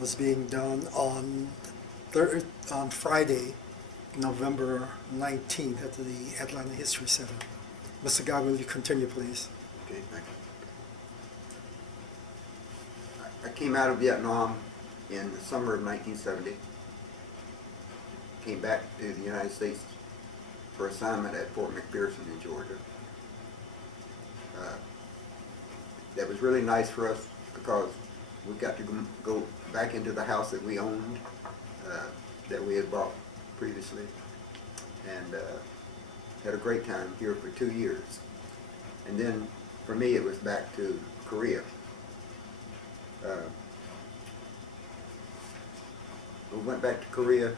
was being done on on Friday, November 19th at the Atlanta History Center. Mr. Guy, will you continue, please? Okay, thank you. I came out of Vietnam in the summer of 1970. Came back to the United States for assignment at Fort McPherson in Georgia. That was really nice for us because we got to go back into the house that we owned, that we had bought previously, and had a great time here for 2 years. And then for me it was back to Korea. We went back to Korea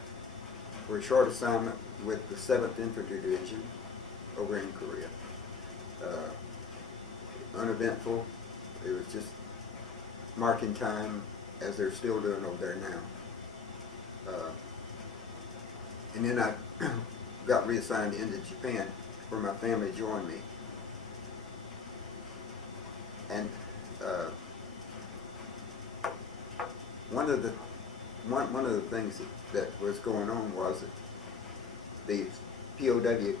for a short assignment with the 7th Infantry Division over in Korea. Uneventful. It was just marking time, as they're still doing over there now. And then I got reassigned into Japan, where my family joined me. And one of the things that was going on was that the POW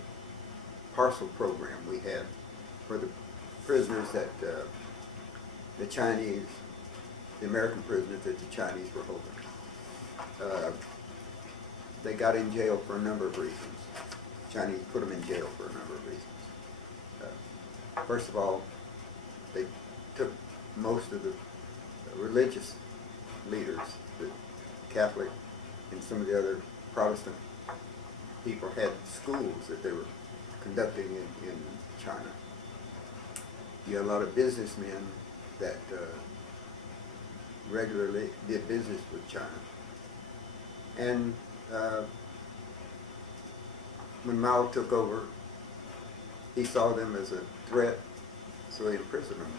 parcel program we had for the prisoners that the Chinese, the American prisoners that the Chinese were holding. They got in jail for a number of reasons. Chinese put them in jail for a number of reasons. First of all, they took most of the religious leaders, the Catholic and some of the other Protestant people had schools that they were conducting in China. You had a lot of businessmen that regularly did business with China. And when Mao took over, he saw them as a threat, so he imprisoned them.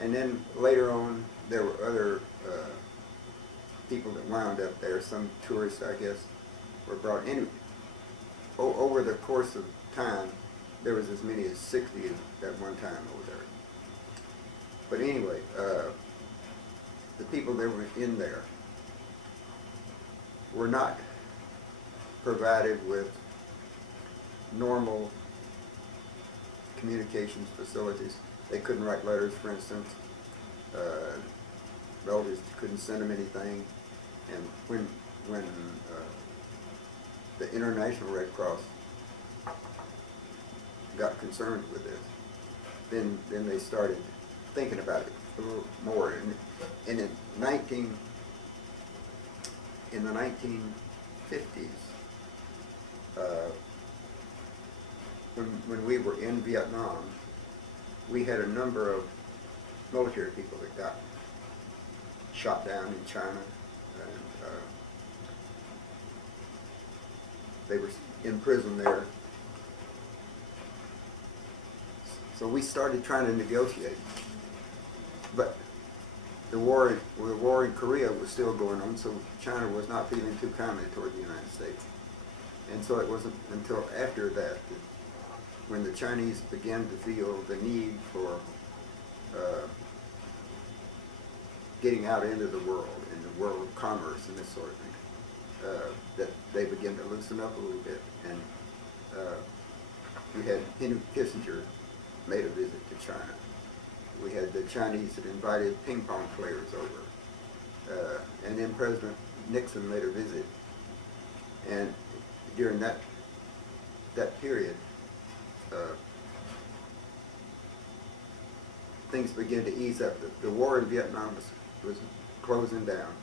And then later on, there were other people that wound up there, some tourists, I guess, were brought in. Over the course of time, there was as many as 60 at one time over there. But anyway, the people that were in there were not provided with normal communications facilities. They couldn't write letters, for instance. Relatives couldn't send them anything. And when the International Red Cross got concerned with this, then they started thinking about it a little more. And in the 1950s, when we were in Vietnam, we had a number of military people that got shot down in China, and they were in prison there. So we started trying to negotiate, but the war in Korea was still going on, so China was not feeling too kindly toward the United States. And so it wasn't until after that, when the Chinese began to feel the need for getting out into the world, in the world of commerce and this sort of thing, that they began to loosen up a little bit. And we had Henry Kissinger made a visit to China. We had the Chinese that invited ping pong players over. And then President Nixon made a visit. And during that period, things began to ease up. The war in Vietnam was closing down.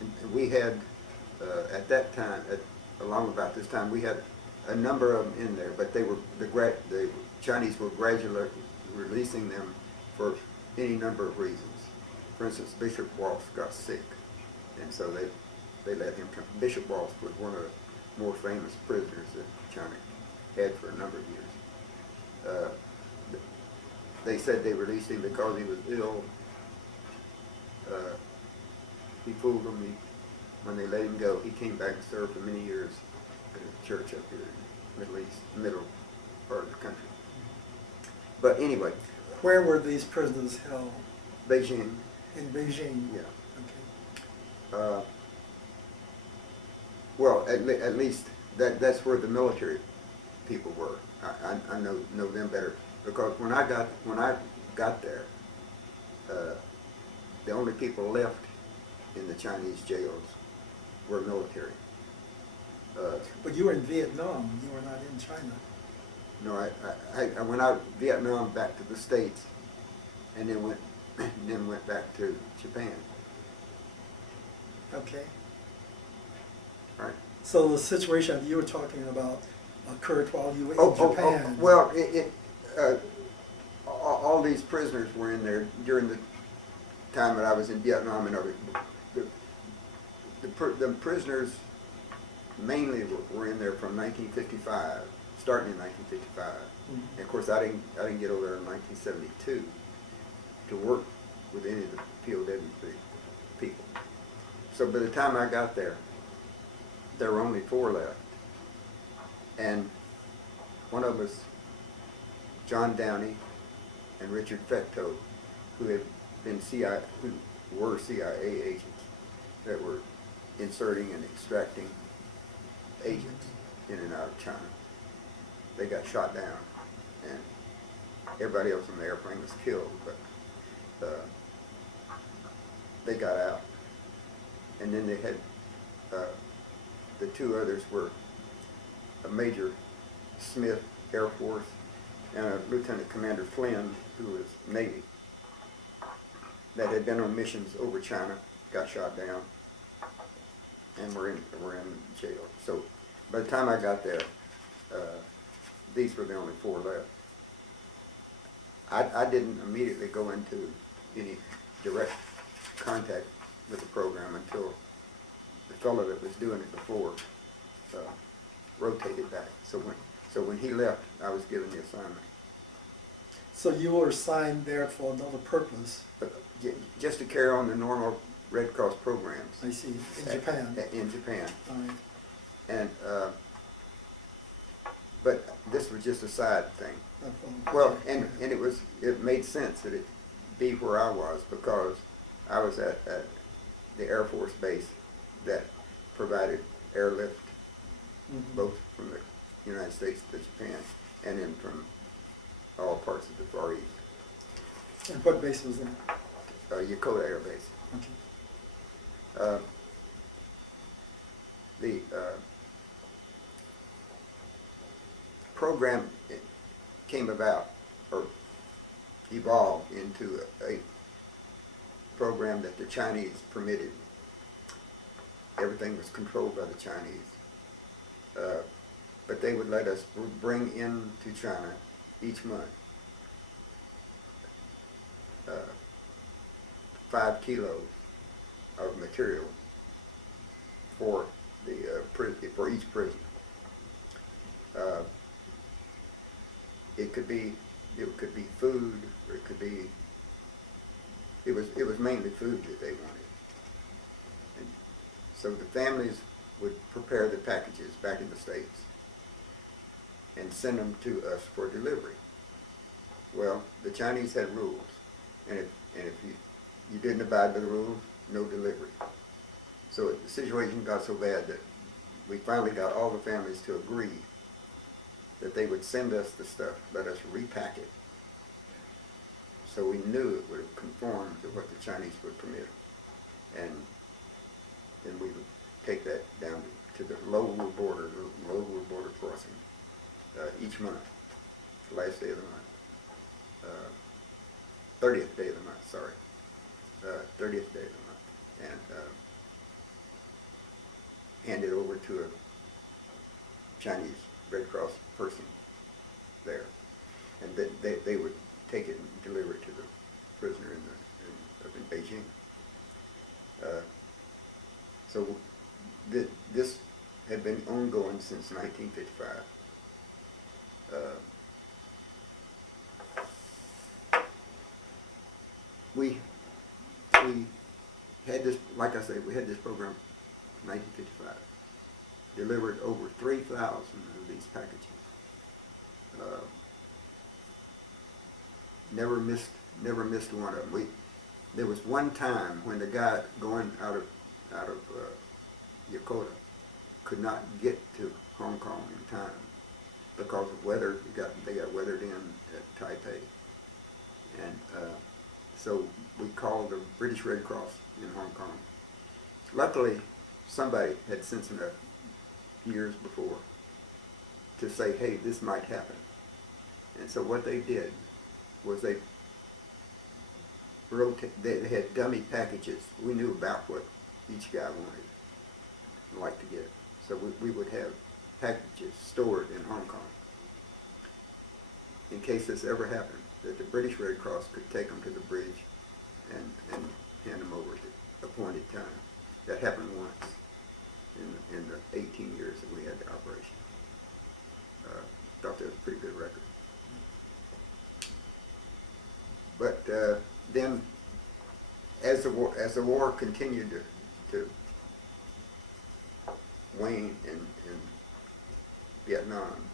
And we had, at that time, along about this time, we had a number of them in there, but the Chinese were gradually releasing them for any number of reasons. For instance, Bishop Walsh got sick, and so they let him come. Bishop Walsh was one of the more famous prisoners that China had for a number of years. They said they released him because he was ill. He fooled them. When they let him go, he came back and served for many years at a church up here in the Middle East, middle part of the country. But anyway. Where were these prisoners held? Beijing. In Beijing? Yeah. Okay. Well, at least that's where the military people were. I know them better because when I got there, the only people left in the Chinese jails were military. But you were in Vietnam, you were not in China. No, I went out of Vietnam back to the States, and then went back to Japan. Okay. Right. So the situation you were talking about occurred while you were in Japan. Well, all these prisoners were in there during the time that I was in Vietnam and other. The prisoners mainly were in there from 1955, starting in 1955. Mm-hmm. And of course, I didn't get over there in 1972 to work with any of the POW people. So by the time I got there, there were only 4 left. And one of them was John Downey and Richard Fecteau, who were CIA agents that were inserting and extracting agents in and out of China. They got shot down, and everybody else on the airplane was killed, but they got out. And then they had the 2 others were a Major Smith, Air Force, and a Lieutenant Commander Flynn, who was Navy, that had been on missions over China, got shot down, and were in jail. So by the time I got there, these were the only 4 left. I didn't immediately go into any direct contact with the program until the fellow that was doing it before rotated back. So when he left, I was given the assignment. So you were assigned there for another purpose. But just to carry on the normal Red Cross programs. I see. In Japan. In Japan. All right. And but this was just a side thing. Okay. Well, and it made sense that it be where I was because I was at the Air Force base that provided airlift, Mm-hmm. both from the United States to Japan and then from all parts of the Far East. And what base was that? Yokota Air Base. Okay. The program came about or evolved into a program that the Chinese permitted. Everything was controlled by the Chinese. But they would let us bring into China each month 5 kilos of material for for each prisoner. It could be food, or it could be. It was mainly food that they wanted, and so the families would prepare the packages back in the States and send them to us for delivery. Well, the Chinese had rules, and if you didn't abide by the rules, no delivery. So the situation got so bad that we finally got all the families to agree that they would send us the stuff, let us repack it, so we knew it would conform to what the Chinese would permit. And then we would take that down to the local border crossing each month, the last day of the month, 30th day of the month, sorry, 30th day of the month, and hand it over to a Chinese Red Cross person there, and then they would take it and deliver it to the prisoner up in Beijing. So this had been ongoing since 1955. We had this, like I say, we had this program in 1955. Delivered over 3,000 of these packages. Never missed one of them. there was one time when the guy going out of Yokota could not get to Hong Kong in time because of weather. They got weathered in at Taipei, and so we called the British Red Cross in Hong Kong. Luckily, somebody had sense enough years before to say, hey, this might happen. And so what they did was they had dummy packages. We knew about what each guy wanted and liked to get. So we would have packages stored in Hong Kong in case this ever happened, that the British Red Cross could take them to the bridge and hand them over at the appointed time. That happened once in the 18 years that we had the operation. Thought that was a pretty good record. But then, as the war continued to wane in Vietnam,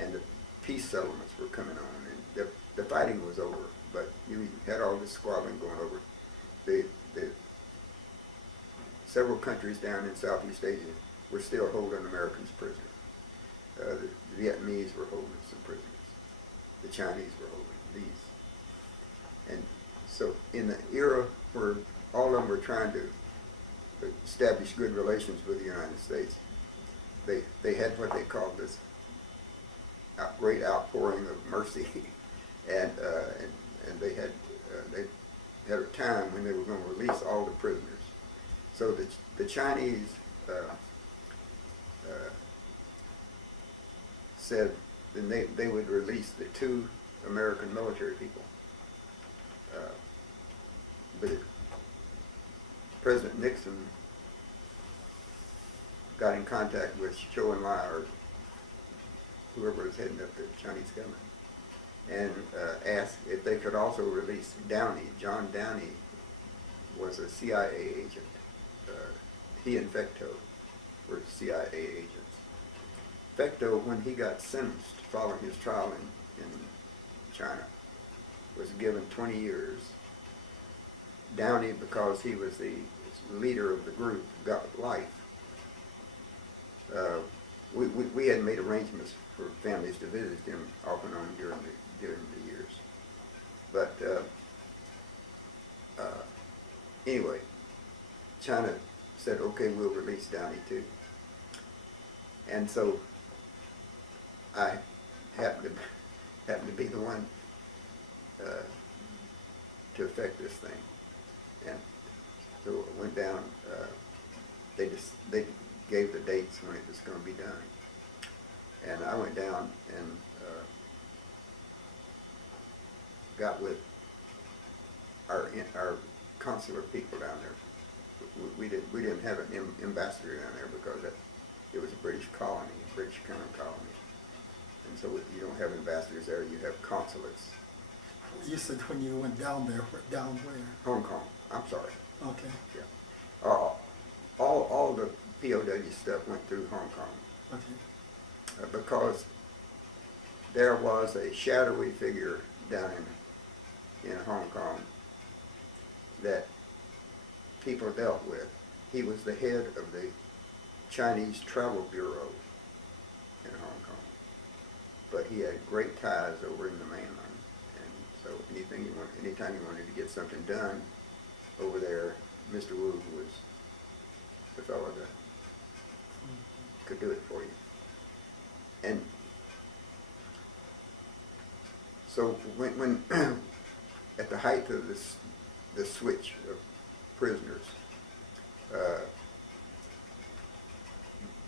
and the peace settlements were coming on, and the fighting was over, but you had all this squabbling going over. The several countries down in Southeast Asia were still holding Americans prisoners. The Vietnamese were holding some prisoners. The Chinese were holding these. And so in the era where all of them were trying to establish good relations with the United States, they had what they called this great outpouring of mercy, and they had a time when they were going to release all the prisoners. So the Chinese said that they would release the 2 American military people. But President Nixon got in contact with Zhou Enlai, or whoever was heading up the Chinese government, and asked if they could also release Downey. John Downey was a CIA agent. He and Fecteau were CIA agents. Fecteau, when he got sentenced following his trial in China, was given 20 years. Downey, because he was the leader of the group, got life. We had made arrangements for families to visit him off and on during the years. But anyway, China said, okay, we'll release Downey too. And so I happened to be the one to affect this thing. And so I went down, they gave the dates when it was going to be done. And I went down and got with our consular people down there. We didn't have an ambassador down there because it was a British colony, a British crown colony. And so you don't have ambassadors there, you have consulates. You said when you went down there, down where? Hong Kong, I'm sorry. Okay. Yeah. All the POW stuff went through Hong Kong. Okay. Because there was a shadowy figure down in Hong Kong that people dealt with. He was the head of the Chinese Travel Bureau in Hong Kong. But he had great ties over in the mainland. And so anytime you wanted to get something done over there, Mr. Wu was the fellow that could do it for you. And so when at the height of the switch of prisoners,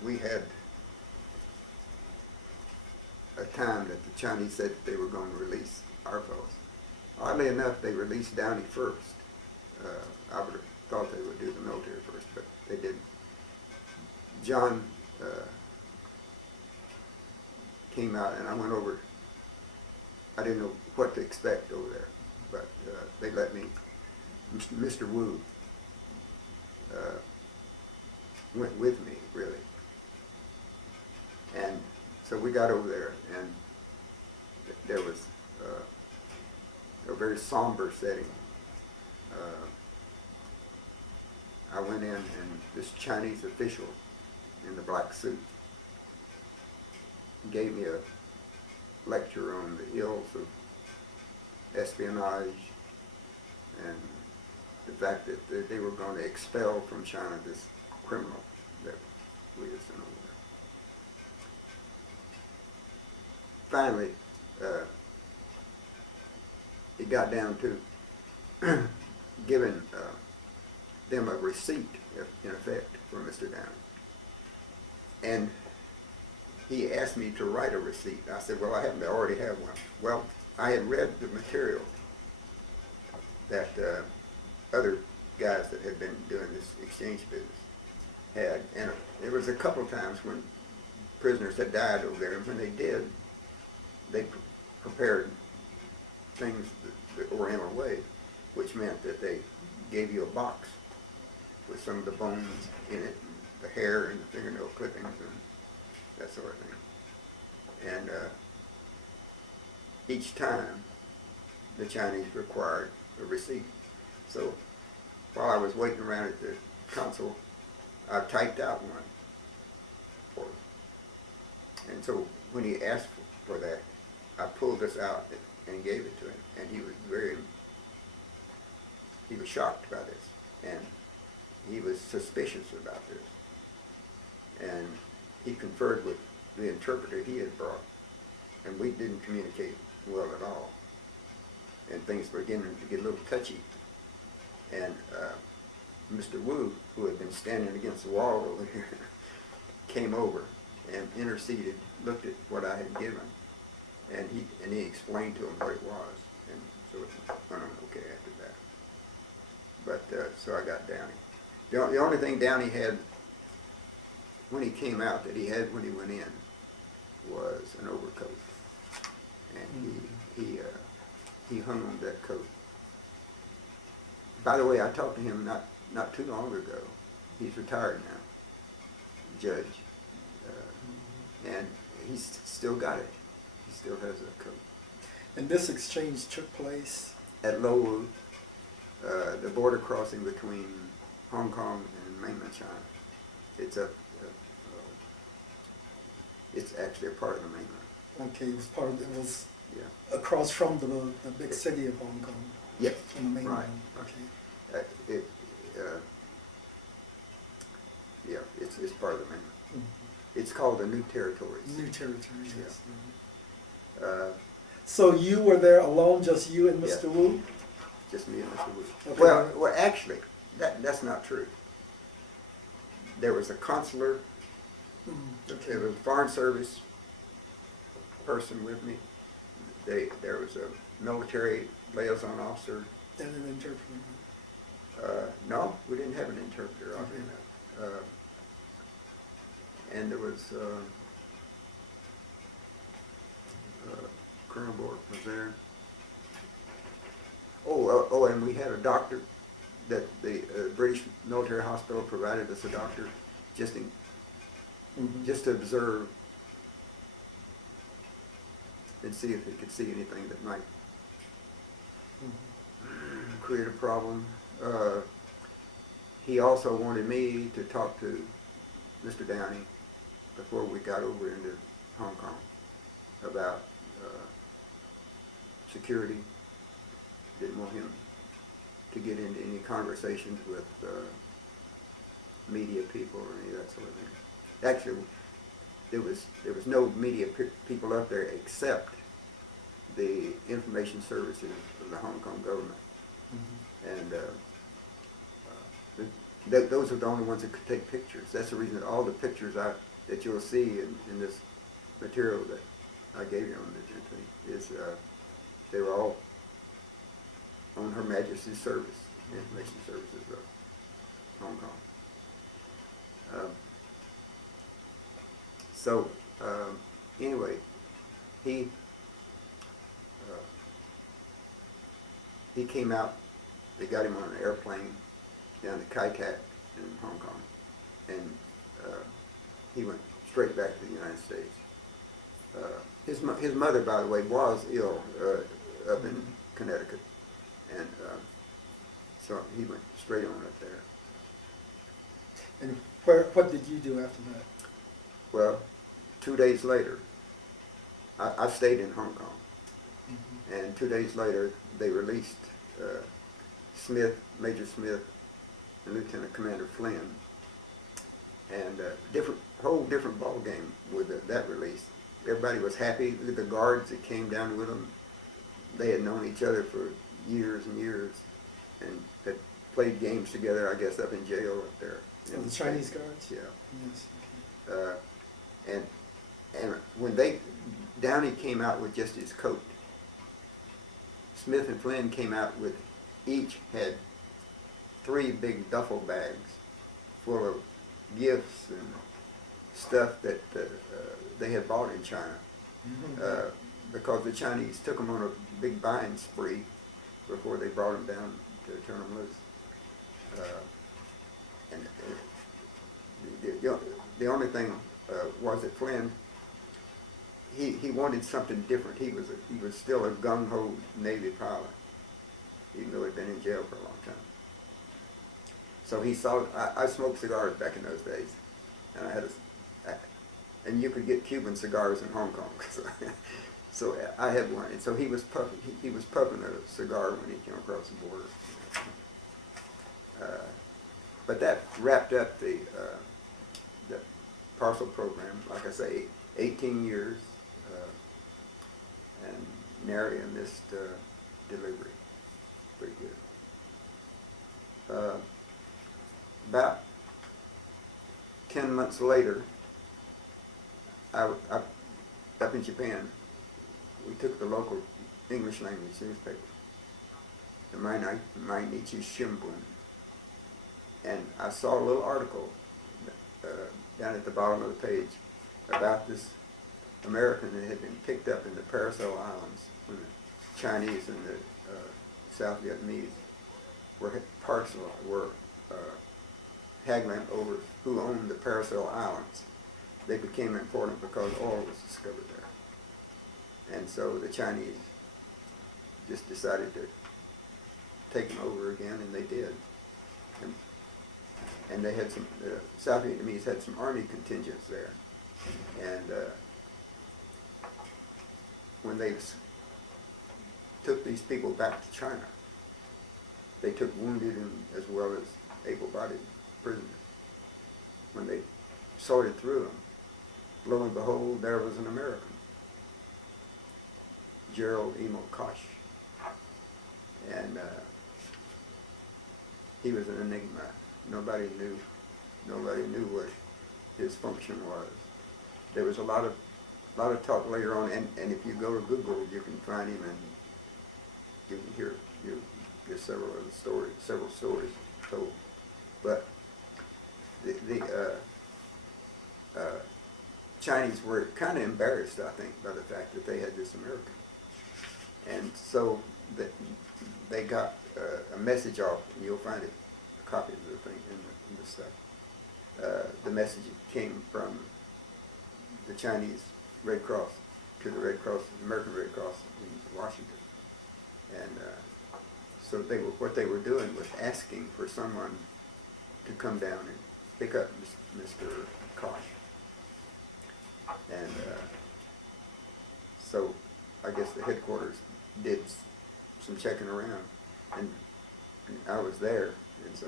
we had a time that the Chinese said that they were going to release our fellows. Oddly enough, they released Downey first. I would have thought they would do the military first, but they didn't. John came out, and I went over. I didn't know what to expect over there, but they let me. Mr. Wu went with me, really. And so we got over there, and there was a very somber setting. I went in and this Chinese official in the black suit gave me a lecture on the ills of espionage and the fact that they were going to expel from China this criminal that we had sent over there. Finally, it got down to giving them a receipt, in effect, for Mr. Downey. And he asked me to write a receipt. I said, well, I happen to already have one. Well, I had read the material that other guys that had been doing this exchange business had, and there was a couple of times when prisoners had died over there, and when they did, they prepared things the Oriental way, which meant that they gave you a box with some of the bones in it, and the hair and the fingernail clippings and that sort of thing. And each time the Chinese required a receipt. So while I was waiting around at the consul, I typed out one for him. And so when he asked for that, I pulled this out and gave it to him. And he was shocked by this. And he was suspicious about this. And he conferred with the interpreter he had brought. And we didn't communicate well at all. And things were beginning to get a little touchy. And Mr. Wu, who had been standing against the wall over here, came over and interceded, looked at what I had given, and he explained to him what it was. And so it went on okay after that. But so I got Downey. The only thing Downey had when he came out that he had when he went in was an overcoat, and he hung on that coat. By the way, I talked to him not too long ago. He's retired now, judge, and he's still got it. He still has a coat. And this exchange took place At Lowu, the border crossing between Hong Kong and mainland China. It's actually a part of the mainland. Okay, it was part of, it was Yeah. across from the big city of Hong Kong. Yes. On the mainland. Right. Okay. Yeah, it's part of the mainland. Mm-hmm. It's called the New Territories. New territory, yes. Yeah. So you were there alone, just you and Mr. Yeah. Wu? Just me and Mr. Wu. Okay. Well, actually, that's not true. There was a consular, Okay. there was a foreign service person with me. There was a military liaison officer. And an interpreter. No, we didn't have an interpreter, oddly Okay. enough. And there was Colonel Bork was there. Oh, and we had a doctor that the British military hospital provided us a doctor just to observe and see if he could see anything that might create a problem. He also wanted me to talk to Mr. Downey before we got over into Hong Kong about security. Didn't want him to get into any conversations with media people or any of that sort of thing. Actually, there was no media people up there except the information services of the Hong Kong government. And those are the only ones that could take pictures. That's the reason that all the pictures that you'll see in this material that I gave you on the thing is they were all on Her Majesty's service, information services of Hong Kong. Anyway, he came out. They got him on an airplane down to Kai Tak in Hong Kong, and he went straight back to the United States. His mother, by the way, was ill up in Connecticut, and So he went straight on up there. And what did you do after that? Well, 2 days later, I stayed in Hong Kong. Mm-hmm. And 2 days later, they released Smith, Major Smith, and Lieutenant Commander Flynn. And whole different ball game with that release. Everybody was happy. The guards that came down with them, they had known each other for years and years, and had played games together. I guess up in jail up there. Oh, the Chinese guards? Yeah. Yes. Okay. And when Downey came out with just his coat. Smith and Flynn came out with each had 3 big duffel bags full of gifts and stuff that they had bought in China, because the Chinese took them on a big buying spree before they brought them down to turn them loose. And the only thing was that Flynn, he wanted something different. He was still a gung-ho Navy pilot, even though he'd been in jail for a long time. So he saw, I smoked cigars back in those days, and I had and you could get Cuban cigars in Hong Kong. So I had one, and so he was puffing a cigar when he came across the border. But that wrapped up the parcel program. Like I say, 18 years, and nary a missed delivery. Pretty good. About 10 months later, I up in Japan, we took the local English language newspaper, the Mainichi Shimbun, and I saw a little article down at the bottom of the page about this American that had been picked up in the Paracel Islands when the Chinese and the South Vietnamese were haggling over who owned the Paracel Islands. They became important because oil was discovered there. And so the Chinese just decided to take them over again, and they did. And they had some, the South Vietnamese had some army contingents there. And when they took these people back to China, they took wounded and as well as able-bodied prisoners. When they sorted through them, lo and behold, there was an American, Gerald Emo Koch, and he was an enigma. Nobody knew what his function was. There was a lot of talk later on, and if you go to Google, you can find him, and you can hear there's several stories told. But the Chinese were kind of embarrassed, I think, by the fact that they had this American, and so they got a message off, and you'll find it, a copy of the thing in the stuff. The message came from the Chinese Red Cross to the American Red Cross in Washington, and so what they were doing was asking for someone to come down and pick up Mr. Koch. And so I guess the headquarters did some checking around, and I was there, and so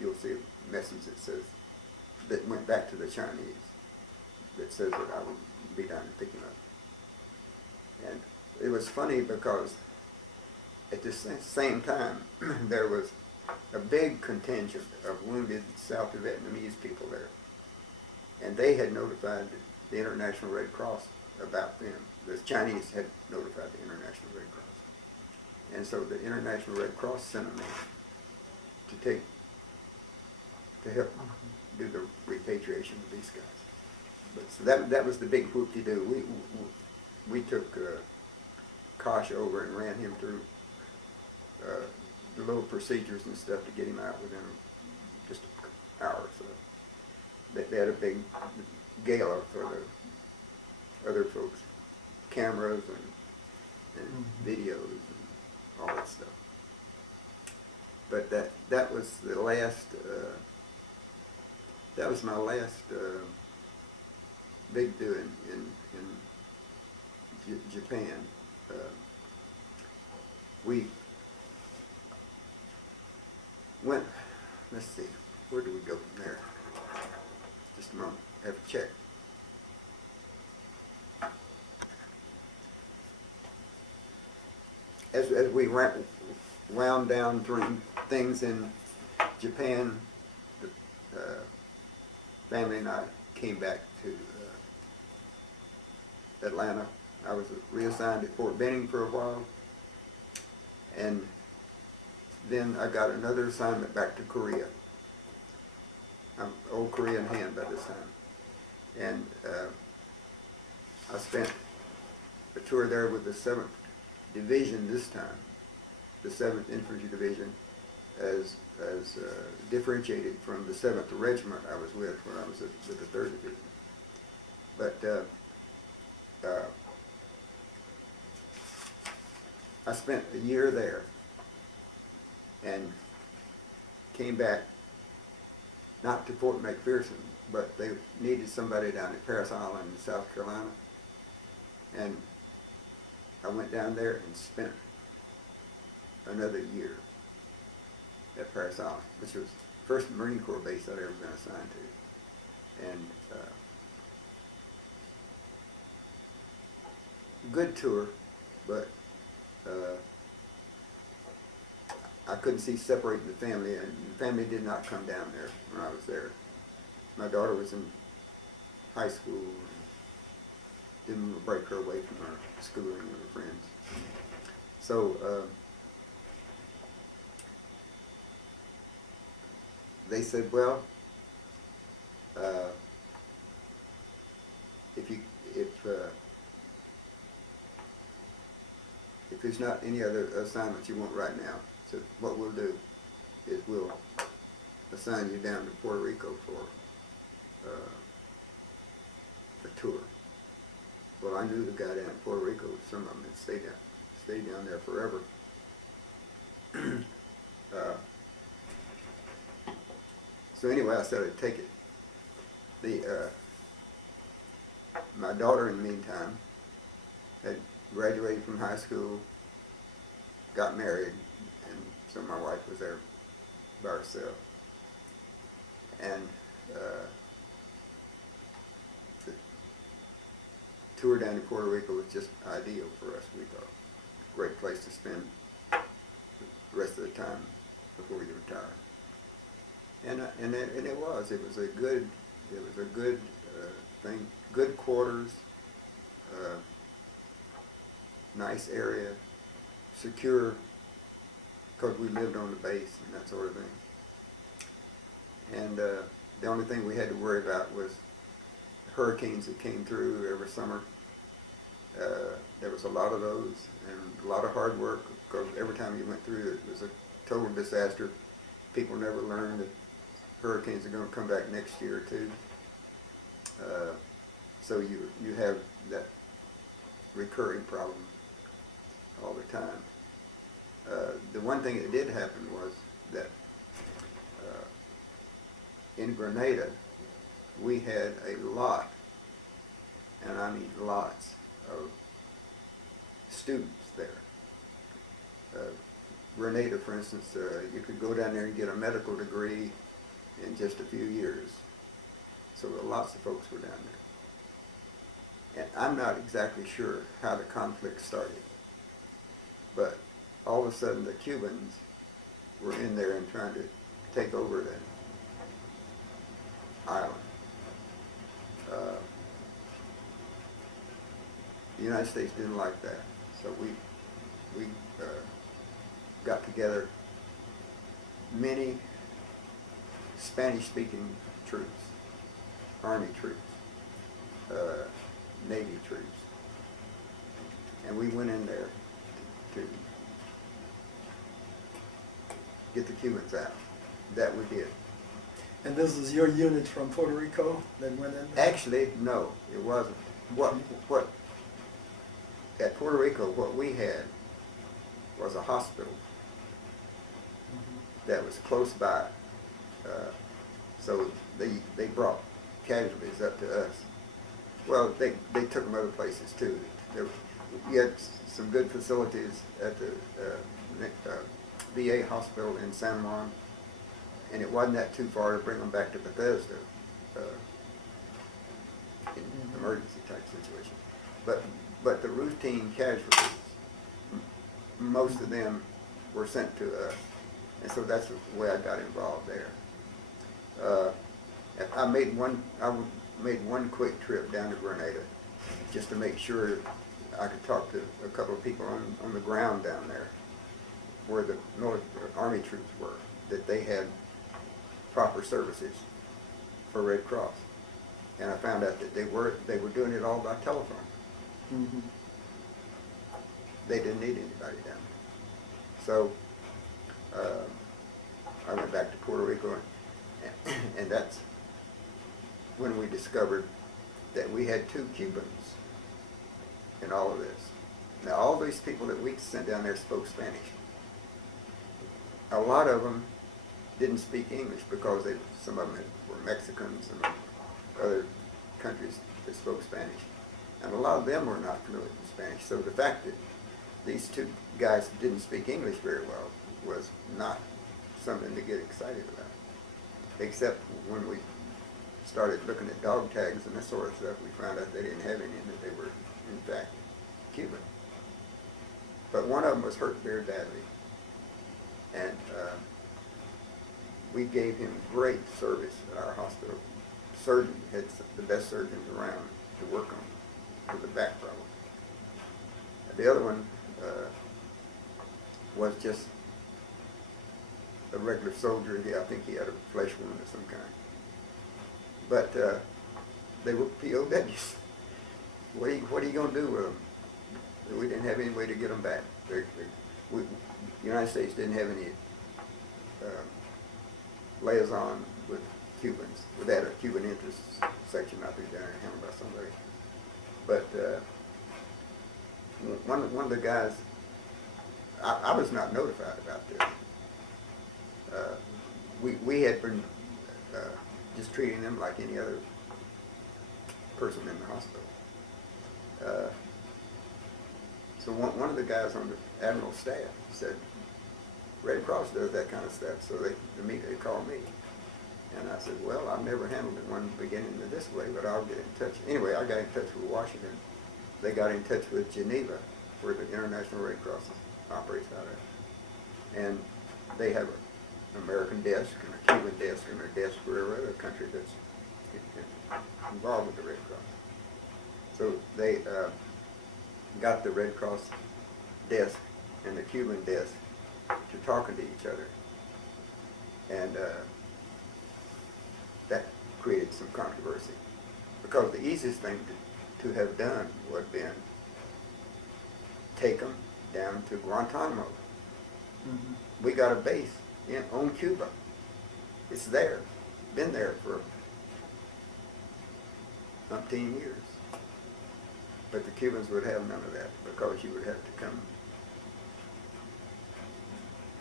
you'll see a message that went back to the Chinese that says that I would be down to pick him up. And it was funny because at the same time there was a big contingent of wounded South Vietnamese people there, and they had notified the International Red Cross about them. The Chinese had notified the International Red Cross, and so the International Red Cross sent them to help do the repatriation of these guys. But so that was the big whoop-de-doo. We took Koch over and ran him through the little procedures and stuff to get him out within just an hour or so. They had a big gala for the other folks, cameras and videos and all that stuff. but that was the last. That was my last big doing in Japan. We went. Let's see, where do we go from there? Just a moment. I have to check. As we wound down during things in Japan, the family and I came back to Atlanta. I was reassigned at Fort Benning for a while, and then I got another assignment back to Korea. I'm old Korean hand by this time, and I spent a tour there with the 7th Division this time, the 7th Infantry Division, as differentiated from the 7th Regiment I was with when I was with the 3rd Division. But I spent a year there and came back, not to Fort McPherson, but they needed somebody down at Parris Island in South Carolina. And I went down there and spent another year at Parris Island, which was the first Marine Corps base I'd ever been assigned to. And good tour, but I couldn't see separating the family, and the family did not come down there when I was there. My daughter was in high school and didn't want to break her away from her schooling and her friends. So they said, well, if there's not any other assignments you want right now, so what we'll do is we'll assign you down to Puerto Rico for a tour. Well, I knew the guy down in Puerto Rico. Some of them had stayed down there forever. So anyway, I said I'd take it. My daughter, in the meantime, had graduated from high school, got married, and so my wife was there by herself. And the tour down to Puerto Rico was just ideal for us, we thought. Great place to spend the rest of the time before you retire. And it was a good thing, good quarters, nice area, secure, because we lived on the base and that sort of thing. And the only thing we had to worry about was hurricanes that came through every summer. There was a lot of those and a lot of hard work, because every time you went through it was a total disaster. People never learned that hurricanes are going to come back next year too. So you have that recurring problem all the time. The one thing that did happen was that in Grenada we had a lot, and I mean lots, of students there. Grenada, for instance, you could go down there and get a medical degree in just a few years. So lots of folks were down there. And I'm not exactly sure how the conflict started, but all of a sudden the Cubans were in there and trying to take over the island. The United States didn't like that, so we got together many Spanish-speaking troops, Army troops, Navy troops, and we went in there to get the Cubans out. That we did. And this is your unit from Puerto Rico that went in? Actually, no, it wasn't. What at Puerto Rico, what we had was a hospital. that was close by. So they brought casualties up to us. Well, they took them other places too. We had some good facilities at the VA hospital in San Juan, and it wasn't that too far to bring them back to Bethesda in emergency type situation. But the routine casualties, most of them were sent to us, and so that's the way I got involved there. I made one quick trip down to Grenada just to make sure I could talk to a couple of people on the ground down there where the Army troops were, that they had proper services for Red Cross. And I found out that they were doing it all by telephone. Mm-hmm. They didn't need anybody down there. So I went back to Puerto Rico, and that's when we discovered that we had 2 Cubans in all of this. Now, all these people that we sent down there spoke Spanish. A lot of them didn't speak English because some of them were Mexicans and other countries that spoke Spanish. And a lot of them were not familiar with Spanish. So the fact that these 2 guys didn't speak English very well was not something to get excited about. Except when we started looking at dog tags and that sort of stuff, we found out they didn't have any and that they were, in fact, Cuban. But one of them was hurt very badly. And we gave him great service at our hospital. Surgeon had the best surgeons around to work on with the back problem. The other one was just a regular soldier. I think he had a flesh wound of some kind. But they were POWs. What are you going to do with them? We didn't have any way to get them back. The United States didn't have any liaison with Cubans. With that, a Cuban interests section out there down there handled by somebody. But one of the guys, I was not notified about this. We had been just treating them like any other person in the hospital. So one of the guys on the Admiral's staff said, Red Cross does that kind of stuff, so they immediately called me. And I said, well, I've never handled one beginning in this way, but I'll get in touch. Anyway, I got in touch with Washington. They got in touch with Geneva, where the International Red Cross operates out of. And they have an American desk and a Cuban desk and a desk for every other country that's involved with the Red Cross. So they got the Red Cross desk and the Cuban desk to talking to each other. And that created some controversy. Because the easiest thing to have done would have been take them down to Guantanamo. Mm-hmm. We got a base on Cuba. It's there. Been there for umpteen years. But the Cubans would have none of that because you would have to come.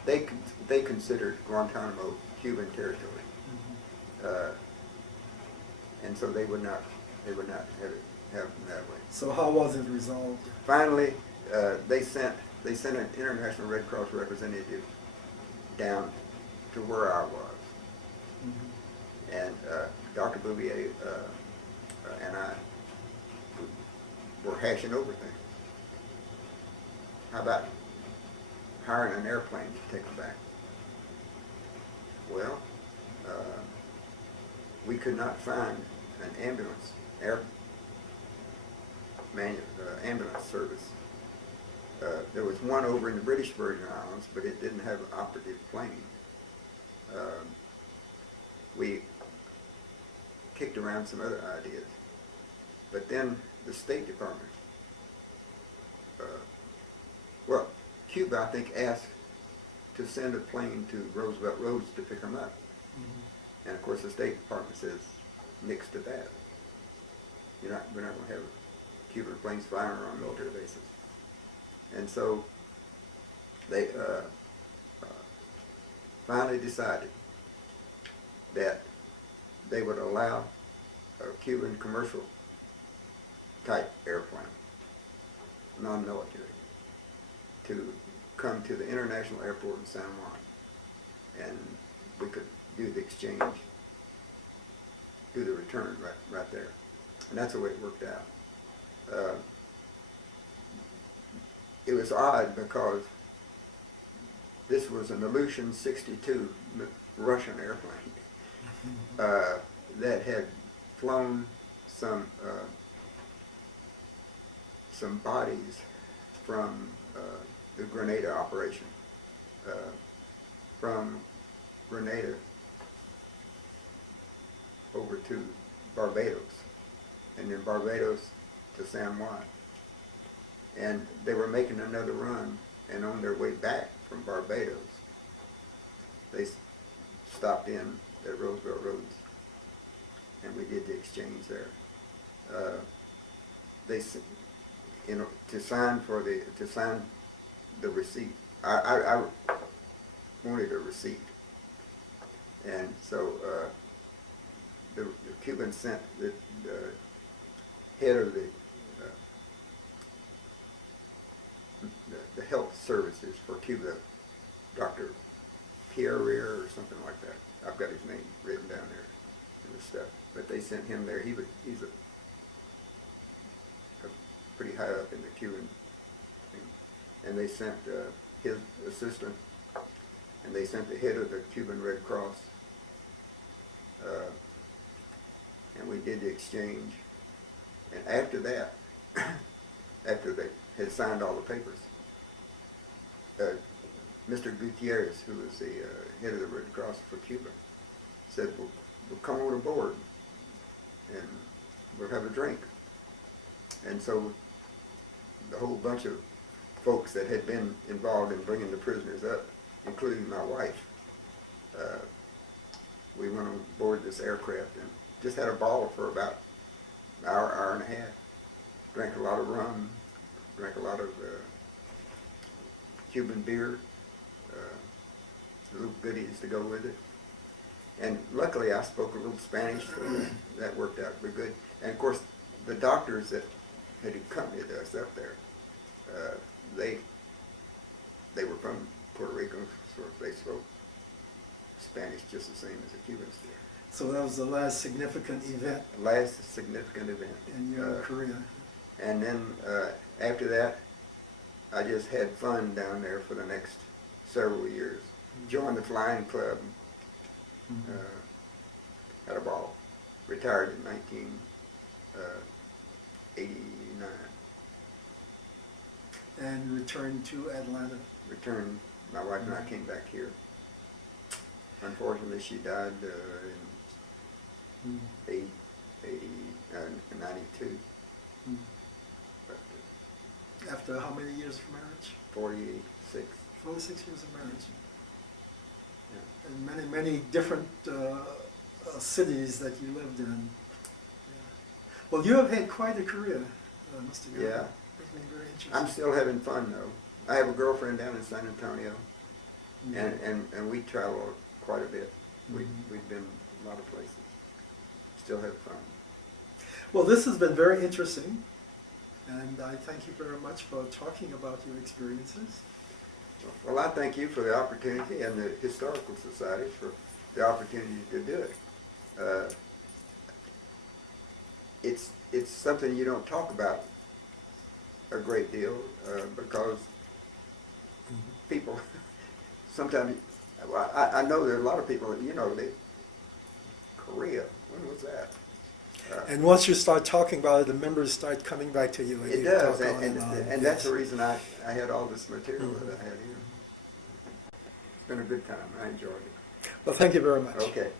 They considered Guantanamo Cuban territory. Mm-hmm. And so they would not have it that way. So how was it resolved? Finally, they sent an International Red Cross representative down to where I was. Mm-hmm. And Dr. Bouvier and I were hashing over things. How about hiring an airplane to take them back? Well, we could not find an ambulance ambulance service. There was one over in the British Virgin Islands, but it didn't have an operative plane. We kicked around some other ideas. But then the State Department, Cuba, I think, asked to send a plane to Roosevelt Roads to pick them up. Mm-hmm. And of course the State Department says, nix to that. We're not going to have Cuban planes flying around military bases. And so they finally decided that they would allow a Cuban commercial type airplane, non-military, to come to the international airport in San Juan, and we could do the exchange, do the return right there, and that's the way it worked out. It was odd because this was an Ilyushin 62 Russian airplane that had flown some bodies from the Grenada operation, from Grenada over to Barbados, and then Barbados to San Juan. And they were making another run, and on their way back from Barbados, they stopped in at Roosevelt Roads, and we did the exchange there. They, you know, to sign the receipt. I wanted a receipt, and so the Cubans sent the head of the health services for Cuba, Dr. Pierre or something like that. I've got his name written down there in the stuff. But they sent him there. He's a pretty high up in the Cuban thing. And they sent his assistant, and they sent the head of the Cuban Red Cross. And we did the exchange. And after that, after they had signed all the papers, Mr. Gutierrez, who was the head of the Red Cross for Cuba, said, we'll come on aboard and we'll have a drink. And so the whole bunch of folks that had been involved in bringing the prisoners up, including my wife, we went on board this aircraft and just had a ball for about an hour and a half. Drank a lot of rum, drank a lot of Cuban beer, little goodies to go with it. And luckily I spoke a little Spanish, so that worked out pretty good. And of course, the doctors that had accompanied us up there, they were from Puerto Rico, so they spoke Spanish just the same as the Cubans did. So that was the last significant event Last significant event. in your career. And then after that, I just had fun down there for the next several years. Joined the flying club, had a ball. Retired in 1989. And returned to Atlanta. Returned. My wife and I came back here. Unfortunately, she died in 92. But, After how many years of marriage? 46. 46 years of marriage. Yeah. And many different cities that you lived in. Yeah. Well, you have had quite a career, Mr. Guy. Yeah. It's been very interesting. I'm still having fun though. I have a girlfriend down in San Antonio, and we travel quite a bit. We've been a lot of places. Still have fun. Well, this has been very interesting, and I thank you very much for talking about your experiences. Well, I thank you for the opportunity, and the Historical Society for the opportunity to do it. It's something you don't talk about a great deal because people sometimes. Well, I know there are a lot of people. You know, Korea. When was that? And once you start talking about it, the members start coming back to you. And It you does, talk on and on. that's the reason I had all this material that I had here. It's been a good time. I enjoyed it. Well, thank you very much. Okay.